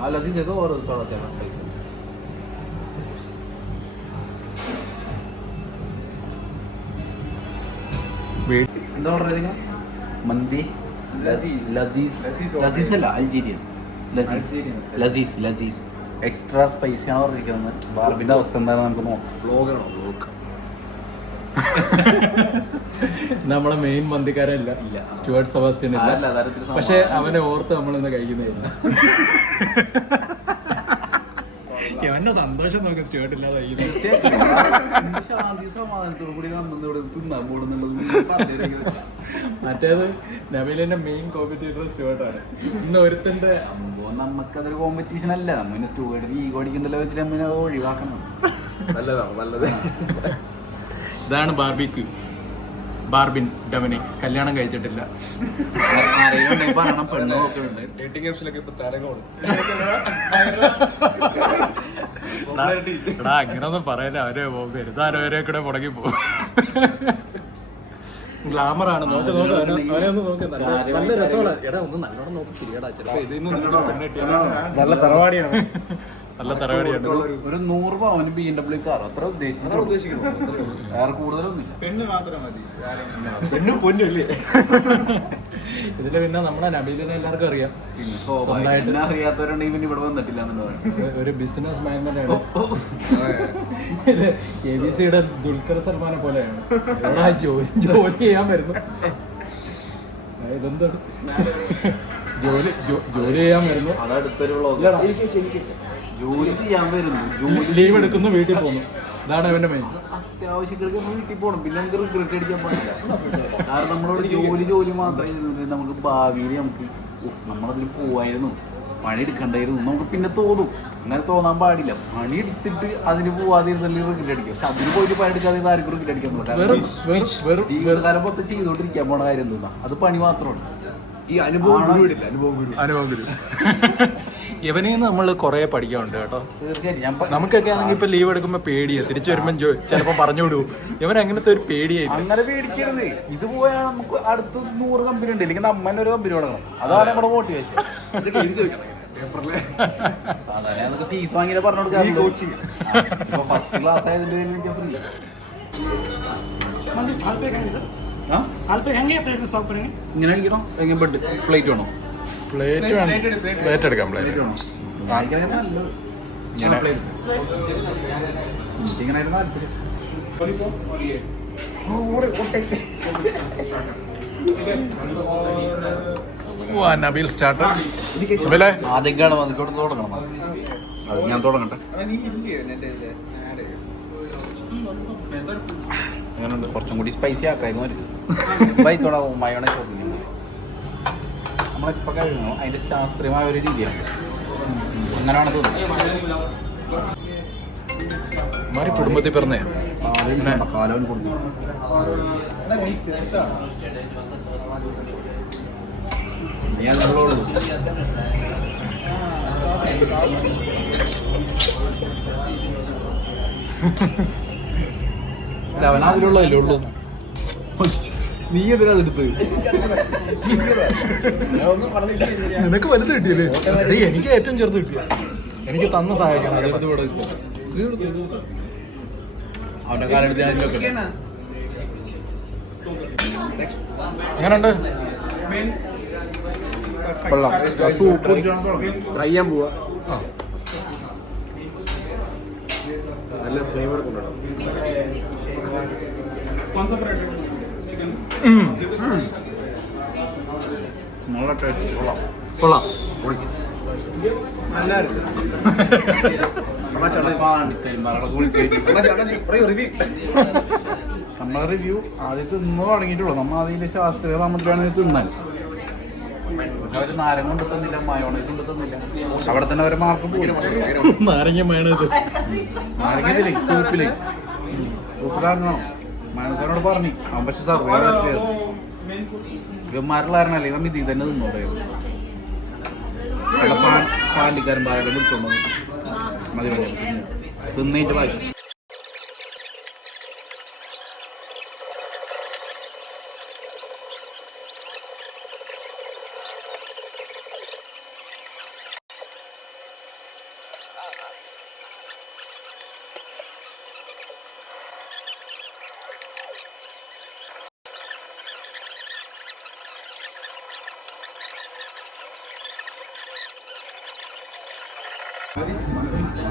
ആ ലസീസൊക്കെ ഓരോ കളത്താണ് സ്പൈസ് എന്താ ഓർഡർ ചെയ്തിരിക്കുന്നത് മന്തി. ലസീസ്. ലസീസ്. അല്ല അൾജീരിയൻ. ലസീസ്. ലസീസ് ലസീസ്. എക്സ്ട്രാ സ്പൈസി ആണ് പറഞ്ഞിരിക്കുന്നത്. ബാർബിന്റെ അവസ്ഥ എന്താണെന്ന് നമുക്ക് നോക്കാം. ബ്ലോഗാണോ ബ്ലോഗ് നമ്മളെ മെയിൻ മന്തിക്കാരല്ല. സ്റ്റുവേർട്ട് സെബാസ്റ്റ്യൻ ഇല്ല. പക്ഷെ അവനെ ഓർത്ത് നമ്മളിന്ന് കഴിക്കുന്നില്ല എവന്റെ സന്തോഷം നോക്കി സ്റ്റുവർട്ട് ഇല്ലാതെ ശാന്തി സമാധാനത്തോടു കൂടി തിന്നാൻ. മറ്റേത് നവീലിന്റെ മെയിൻ കോമ്പറ്റീറ്റർ സ്റ്റുവർട്ടാണ് ഇന്ന് ഒരുത്തന്റെ അമ്പോ നമുക്കതൊരു കോമ്പറ്റീഷൻ അല്ല. നമ്മ സ്റ്റുവേർട്ടിന് ഈ കോടിക്കണ്ടല്ലോ വെച്ചിട്ട് അമ്മനെ അത് ഒഴിവാക്കണം. നല്ലതാണ് നല്ലത്. ഇതാണ് ബാർബിക്ക് ബാർബിൻ ഡൊമിനിക് കല്യാണം കഴിച്ചിട്ടില്ല. ഡേറ്റിംഗ് ആപ്സിലൊക്കെ ഇപ്പൊ എടാ അങ്ങനൊന്നും പറയല്ല അവരെ വരുതാരോ വരെ കൂടെ മുടങ്ങി പോകും. ഗ്ലാമർ ആണ്. നോക്ക് നോക്ക് അവനെ- അവനെ ഒന്ന് നോക്ക്. നല്ല രസമാണ് എടാ ഒന്ന് നല്ലോണം നോക്കി ശരിയടാ ചിലപ്പോ ഇതിൽ നിന്ന് നല്ല തറവാടിയാണ്. നല്ല തറവാടിയാണ് ഒരു നൂറ് പവന് ബി എം ഡബ്ല്യു കാർ അത്ര ഉദ്ദേശിച്ചു വേറെ കൂടുതലൊന്നുമില്ല. പെണ്ണ് മാത്രം മതി. പെണ്ണും പൊന്നല്ലേ? ഇതിൽ പിന്നെ നമ്മുടെ നബീലിനെ എല്ലാവർക്കും അറിയാം. പിന്നെ അറിയാത്തവരുണ്ടെങ്കിൽ പിന്നെ ഇവിടെ വന്നിട്ടില്ല എന്ന് പറയും ഒരു ബിസിനസ് മാഗ്നറ്റാണ് എ ബി സിയുടെ ദുൽഖർ സൽമാനെ പോലെയാണ്. ജോലി ജോലി ചെയ്യാൻ വരുന്നു ഇതെന്താണ്? ജോലി ജോലി ചെയ്യാൻ വരുന്നു അതടുത്തൊരു വ്ളോഗ് ജോലി ചെയ്യാൻ വരുന്നു. ജോലി ലീവ് എടുക്കുന്നു വീട്ടിൽ പോകുന്നു. ഇതാണ് അവന്റെ മെയിൻ അത്യാവശ്യങ്ങൾക്ക് നമ്മൾ വീട്ടിൽ പോകണം പിന്നെ നമുക്ക് റിഗ്രറ്റ് അടിക്കാൻ പാടില്ല. കാരണം നമ്മളോട് ജോലി ജോലി മാത്രമേ ചെയ്തിട്ടുണ്ടെങ്കിൽ നമുക്ക് ഭാവിയിൽ നമുക്ക് നമ്മളതിൽ പോവായിരുന്നു. പണി എടുക്കണ്ടായിരുന്നു. നമുക്ക് പിന്നെ തോന്നും. അങ്ങനെ തോന്നാൻ പാടില്ല. പണി എടുത്തിട്ട് അതിന് പോവാതിരുന്നല്ലേ റിഗ്രറ്റ് അടിക്കും. പക്ഷെ അതിന് പോയിട്ട് പണി എടുക്കാതെ ആർക്കും റിഗ്രറ്റ് അടിക്കാൻ പറ്റില്ല വെറും വെറും വെറും ജീവിതകാലം മൊത്തം ചെയ്തുകൊണ്ടിരിക്കാൻ പോണ കാര്യം എന്താ? അത് പണി മാത്രമാണ്. ഈ അനുഭവം അനുഭവം അനുഭവം ഇവനിൽ നിന്ന് നമ്മൾ കുറെ പഠിക്കാനുണ്ട് കേട്ടോ. നമുക്കൊക്കെ ആണെങ്കിൽ ഇപ്പൊ ലീവ് എടുക്കുമ്പോ പേടിയാ. തിരിച്ചു വരുമ്പോ ചിലപ്പോ പറഞ്ഞു വിടൂ. ഇവൻ അങ്ങനത്തെ ഒരു പേടിയായി. അങ്ങനെ പേടിക്കരുത്. ഇത് പോയാൽ നമുക്ക് അടുത്ത് നൂറ് കമ്പനി ഉണ്ട്. ഇല്ലെങ്കിൽ അമ്മേന്റെ ഒരു കമ്പനി തുടങ്ങണം. അതാണ് നമ്മുടെ മോട്ടിവേഷൻ ഫീസ് വാങ്ങിയിട്ട് പറഞ്ഞു കൊടുക്കാം ഫസ്റ്റ് ക്ലാസ് ആയതിന്റെ ഫ്രീ ഇങ്ങനെ പ്ലേറ്റ് വേണോ? പ്ലേറ്റ് വേണം. പ്ലേറ്റ് എടുക്കാം. പ്ലേറ്റ്. നബീൽ സ്റ്റാർട്ടർ ഇവലെ ആദ്യം കാണാം അതിൽ കൊണ്ട് തുടങ്ങണം. അത് ഞാൻ തുടങ്ങട്ടെ. അങ്ങനെയുണ്ട്. കുറച്ചും കൂടി സ്പൈസി ആക്കായിരുന്നു മയോണൈസ് നമ്മളിപ്പോൾ കഴിഞ്ഞു. അതിന്റെ ശാസ്ത്രീയമായ ഒരു രീതിയാണ്. അങ്ങനെയാണ് തോന്നുന്നത്. കുടുംബത്തിൽ പറഞ്ഞേ അവനാതിലുള്ളതല്ലേ ഉള്ളൂ? നീ എന്തിനാ അതെടുത്ത് ഒന്നും പറഞ്ഞില്ല നിനക്ക് വലുത് കിട്ടിയില്ലേ എടീ, എനിക്ക് ഏറ്റവും ചെറുത് കിട്ടി എനിക്ക് തന്ന സഹായിക്കണം അതെടുത്ത് ഇവിടെ വെക്ക്. ഇത് എടുത്ത് ഇത് എടുത്ത്. അവന്റെ കാലെടുത്ത് ഞാൻ ഇതിലൊക്കെ ഇട്ടു. എങ്ങനെയുണ്ട് കൊള്ളാം സൂപ്പർ ട്രൈ ചെയ്യാൻ പോവാ ആ നല്ല ഫ്ലേവർ കൊണ്ടുവരണം कौन सा पराठा चिकन നല്ല ടേസ്റ്റ് കൊള്ളാം. കൊള്ളാം നമ്മളെ റിവ്യൂ ആദ്യത്തെ തിന്നു തുടങ്ങിയിട്ടുള്ളൂ. നമ്മൾ അതിന്റെ ശാസ്ത്രീയ പക്ഷെ അവർ നാരങ്ങ കൊണ്ട് തന്നില്ല മയോണൈസ് കൊണ്ട് തന്നില്ല. അവിടെ തന്നെ അവരെ മാർക്ക് പോയി. നാരങ്ങ മയണേസ് നാരങ്ങ ഇതില്ലേ സൂപ്പിൽ സൂപ്പിലാർന്നോ പറഞ്ഞു. അവൻ പക്ഷെ സർവേ ഇവന്മാരുള്ളാരനല്ലേ നമ്മ ഇതിൽ തന്നെ തിന്നോടെ പാണ്ടിക്കാരൻ പാലൊക്കെ വിളിച്ചോണ്ടോ മതി മതി. തിന്നിട്ട് ബാക്കി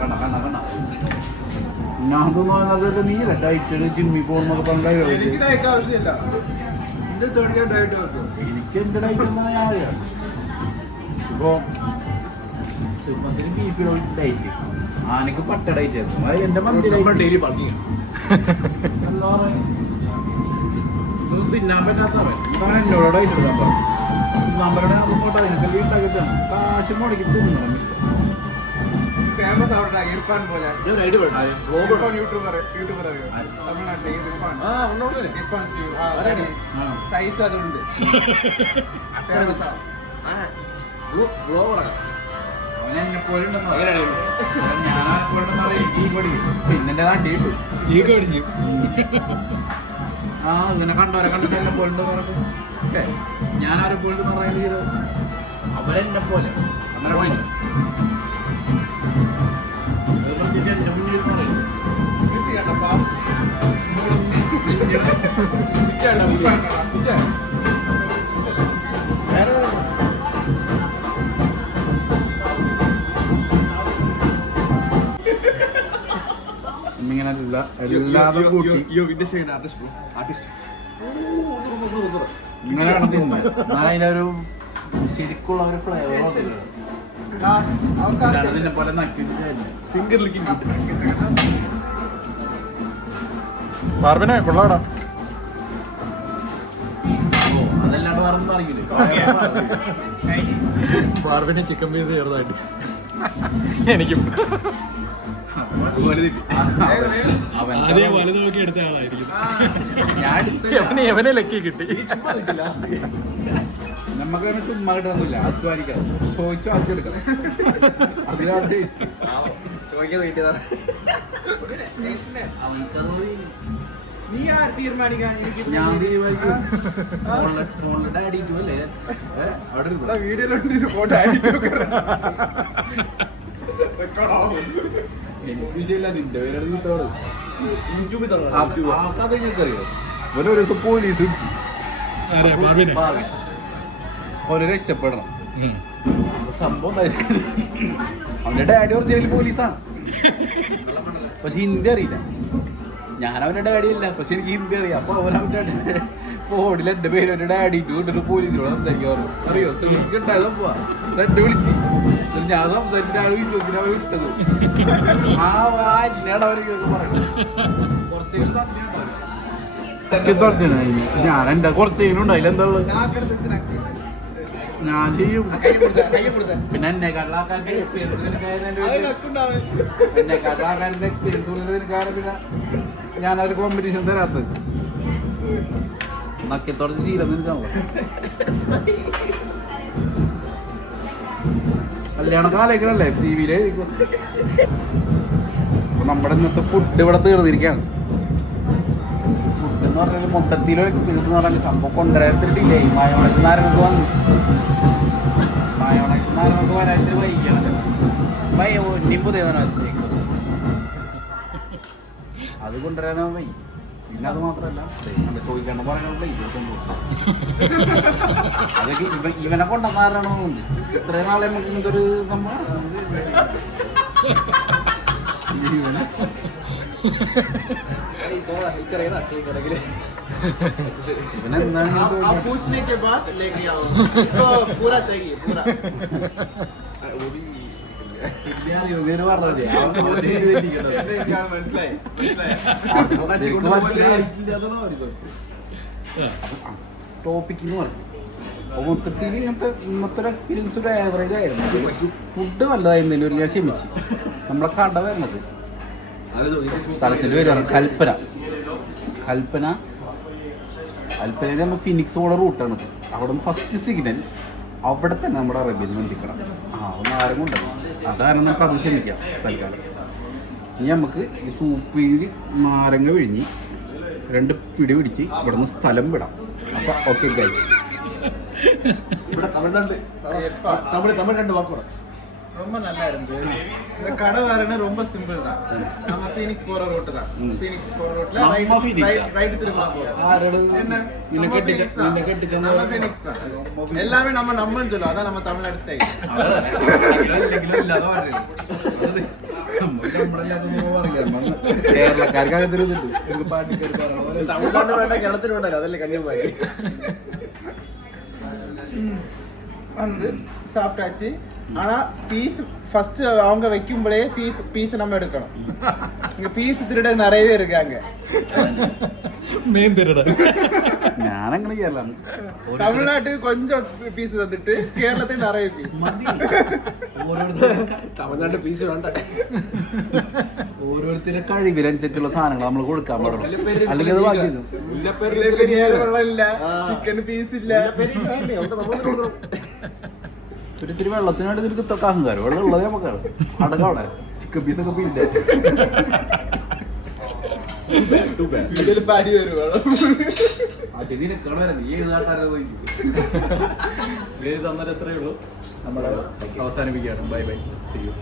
കണ്ട കണ്ട കണ്ട ഞാൻ നീല ഡയറ്റ് ജിമ്മിൽ പോകുന്നൊക്കെ എനിക്ക് ഡയറ്റ് എന്നാ ഞാൻ അറിയാം. ആനക്ക് പട്ട ഡയറ്റ് ആയിരുന്നു അത് എന്റെ മന്തി ഡയറ്റ് പറഞ്ഞു എന്താ പറയുക ഇത് തിന്നാൻ പറ്റാത്തവൻ. എന്താണ് എന്നോട് ഡയറ്റ് എടുക്കാൻ പറഞ്ഞു. അതിനൊക്കെ കാശ് മുടക്കി തിന്നണം ഫേമസ് അവിടെ ഇർഫാൻ പോലെ. ഞാൻ ഒരു ഐഡിയ പറഞ്ഞു ഇർഫാൻ യൂട്യൂബർ യൂട്യൂബർ അറിയോ തമിഴ്നാട്ടിലെ ഇർഫാൻ. ആ ഉണ്ടോളൂ ഇർഫാൻ? ആ. സൈസ് അതുണ്ട്. ഫേമസ് ബ്ലോഗ് പറയാം. പറയാം. എനിക്ക് ഈ ആ ഇങ്ങനെ കണ്ടിട്ട് എന്നെ പോലെ പറയാൻ അവരെന്നെ പോലെ. അങ്ങനെ പോയില്ല ഇങ്ങനെ അല്ല എല്ലാതും കൂട്ടി. ഇങ്ങനെയാണ് തിന്നത് ഞാൻ ഒരു ശരിക്കുള്ള ഒരു ഫ്ലേവർ ഇതിനെ പോലെ പാർവിനെ കൊള്ളാടാ. അതല്ലാണ്ട് അറിയില്ലേ. പാർവിനെ ചിക്കൻ പീസ് ചേർന്നായിട്ട് എനിക്കും. ആദ്യം വലുത് നോക്കി എടുത്ത ആളായിരിക്കും. ഞാൻ എവനെ ലക്കി കിട്ടി. നമുക്ക് അങ്ങനെ ചുമ്മാ കിട്ടണമെന്നില്ല അധ്വാനിക്കാം ചോദിച്ചു ആക്കിയെടുക്കണം അതിനാണ് ടേസ്റ്റ് ചോദിക്കാതെ കിട്ടിയതാണ്. നീ ആർ തീരുമാനിക്കാൻ? ഞാൻ തീരുമാനിക്കും. മോളുടെ മോളുടെ ഡാഡിക്കും അല്ലേ? ഏ, അവിടെ ഇരുന്നു? വീഡിയോയിലുണ്ട്. ഫോട്ടോ ഒരു ദിവസം പോലീസ് പിടിച്ചു. രക്ഷപ്പെടണം. സംഭവം? അവന്റെ ഡാഡി ഒറിജിനൽ പോലീസാണ്. പക്ഷെ ഹിന്ദി അറിയില്ല. ഞാൻ അവന്റെ ഡാഡി അല്ല പക്ഷെ എനിക്ക് ഹിന്ദി അറിയാം. അപ്പൊ അവൻ അവന്റെ ഫോണിൽ എന്റെ പേര് അവന്റെ ഡാഡി കൊണ്ടിട്ട് പോലീസിനോട് സംസാരിക്കാറ് അറിയോ? എനിക്ക് ഉണ്ടായത് സംഭവം. എന്നെ വിളിച്ച്. ഞാൻ സംസാരിച്ചിട്ട് ആ വിശ്വസിച്ചിട്ട് അവർ വിട്ടത്. ആ അന്നാണ് അവർ ഇതൊക്കെ പറയുന്നത് കുറച്ചെങ്കിലും തന്നെയുണ്ടാവും ഞാൻ എന്റെ കുറച്ചെങ്കിലും ഉണ്ടായില്ല എന്താ ഉള്ളത്? ഞാൻ ചെയ്യും. പിന്നെ എന്നെ എക്സ്പീരിയൻസ് എന്നെ കള്ളാക്കാരുടെ എക്സ്പീരിയൻസ് ഉള്ളത് കാരണം പിന്നെ? ഞാനൊരു കോമ്പറ്റീഷൻ തരാത്തത്. നക്കിത്തോടച്ച് ശീലം നിൽക്കാണല്ലോ നമ്മുടെ ഇന്നത്തെ ഫുഡ് ഇവിടെ തീർന്നിരിക്കുകയാണ്. ഫുഡ് എന്ന് പറഞ്ഞാൽ മൊത്തത്തിലൊരു എക്സ്പീരിയൻസ് എന്ന് പറഞ്ഞാൽ സംഭവം കൊണ്ടുവരാത്തിട്ടില്ലേ മായോണൈസ് നാരങ്ങൾക്ക് വന്നു? മായോണൈസ് നാരങ്ങൾക്ക് വരാത്തിന് വൈകിയാണല്ലോ. വൈ പുതിയതാണ്? അത് കൊണ്ടുവരാനാ വൈ. പിന്നെ അത് മാത്രമല്ല നമ്മുടെ ചോദിക്കണം പറയാനോ വൈ അതൊക്കെ ഇവ ഇവനെ കൊണ്ടുവന്നാരണോ ഇത്രയും നാളെ നമുക്ക് ഇങ്ങനത്തെ ഒരു സംഭവം ഇവനെ ഇവനെന്താണ് आप ചോദിക്കുന്നത്? पूछने के बाद लेके आओ इसको पूरा चाहिए पूरा മനസ്സിലായി. ടോപ്പിക് എന്ന് പറഞ്ഞു മൊത്തത്തിൽ ഇങ്ങനത്തെ ഇന്നത്തെ ഒരു എക്സ്പീരിയൻസ് ഒരു ആവറേജ് ആയിരുന്നു. ഫുഡ് നല്ലതായിരുന്നു ഒരു ഞാൻ ക്ഷമിച്ച്. നമ്മളെ കട വരുന്നത് സ്ഥലത്തിന്റെ പേര് പറഞ്ഞു കൽപ്പന. കൽപ്പന. കൽപ്പനയിൽ നമ്മൾ ഫിനിക്സ് പോണ റൂട്ടാണ് അവിടെ നിന്ന് ഫസ്റ്റ് സിഗ്നൽ അവിടെ തന്നെ നമ്മുടെ അറേബ്യൻ ബന്ധിക്കണം ആ ഒന്ന് ആരും കൊണ്ടുവരണം അതാണ് നമുക്ക് അത് ക്ഷമിക്കാം. തൽക്കാലം. ഇനി നമുക്ക് ഈ സൂപ്പിൽ നാരങ്ങ വിഴിഞ്ഞ് രണ്ട് പിടി പിടിച്ച് ഇവിടെ നിന്ന് സ്ഥലം വിടാം. അപ്പം ഓക്കെ ഗൈസ് ഇവിടെ തമിഴ്നാട് തമിഴ് തമിഴ് രണ്ട് വാക്കുറ ரொம்ப நல்லா இருந்தது இந்த கடை வரன்னு ரொம்ப சிம்பிள் தான் நம்ம ஃபீனிக்ஸ் போற ரோட்டு தான் ம். ஃபீனிக்ஸ் போற ரோட்ல நம்ம ரைட் Phoenix ஆ? ரைட் ரைட் திரும்ப போறோம் ആരോട് என்ன നിന്നെ நம்ம കെട്ടിച്ച Phoenix தான். നിന്നെ കെട്ടിച്ച நம்ம Phoenix தான் எல்லாமே நம்ம நம்மன்னு சொல்லுவோம் அதான் நம்ம தமிழ்நாடு ஸ்டைல் കേരളക്കാർക്ക് അകത്തിരുന്നിട്ട് പാട്ടിക്കാർ പറഞ്ഞ தமிழ்நாடு வேண்டாம் கிணத்துல வேண்டாம் அதில் கன்னியாகுமரி வந்து சாப்பிட்டாச்சு ஆனா பீஸ் ஃபர்ஸ்ட் அவங்க வைக்கும்போதே பீஸ் பீஸ் நம்ம எடுக்கணும் இங்க பீஸ் திருட நிறையவே இருக்காங்க ഞാനങ്ങനെ ചെയ്യല தமிழ்நாட்டுக்கு கொஞ்சம் பீஸ் தந்துட்டு கேரளத்துக்கு நிறைய பீஸ் മതി தமிழ்நாட்டு பீஸ் வேண்டாம் ഓരോരുത്തരുടെ കഴിവിനനുസരിച്ചുള്ള സാധനങ്ങൾ നമ്മൾ കൊടുക്കാൻ പാടുള്ളൂ അല്ലെങ്കിൽ അത് ബാക്കി വെക്കും. பெரிய வெள்ளம் ഒരു ഇത്തിരി വെള്ളത്തിനായിട്ട് ഇതിൽ കിത്തൊക്കെ അഹങ്കാരം. വെള്ളം ഉള്ളത് നമുക്കാണ്. അടക്കം അവിടെ. ചിക്കൻ പീസൊക്കെ പിന്നെ അന്നേരം എത്രയേ ഉള്ളൂ. നമ്മുടെ അവസാനിപ്പിക്കുകയാണ്. Bye bye. C U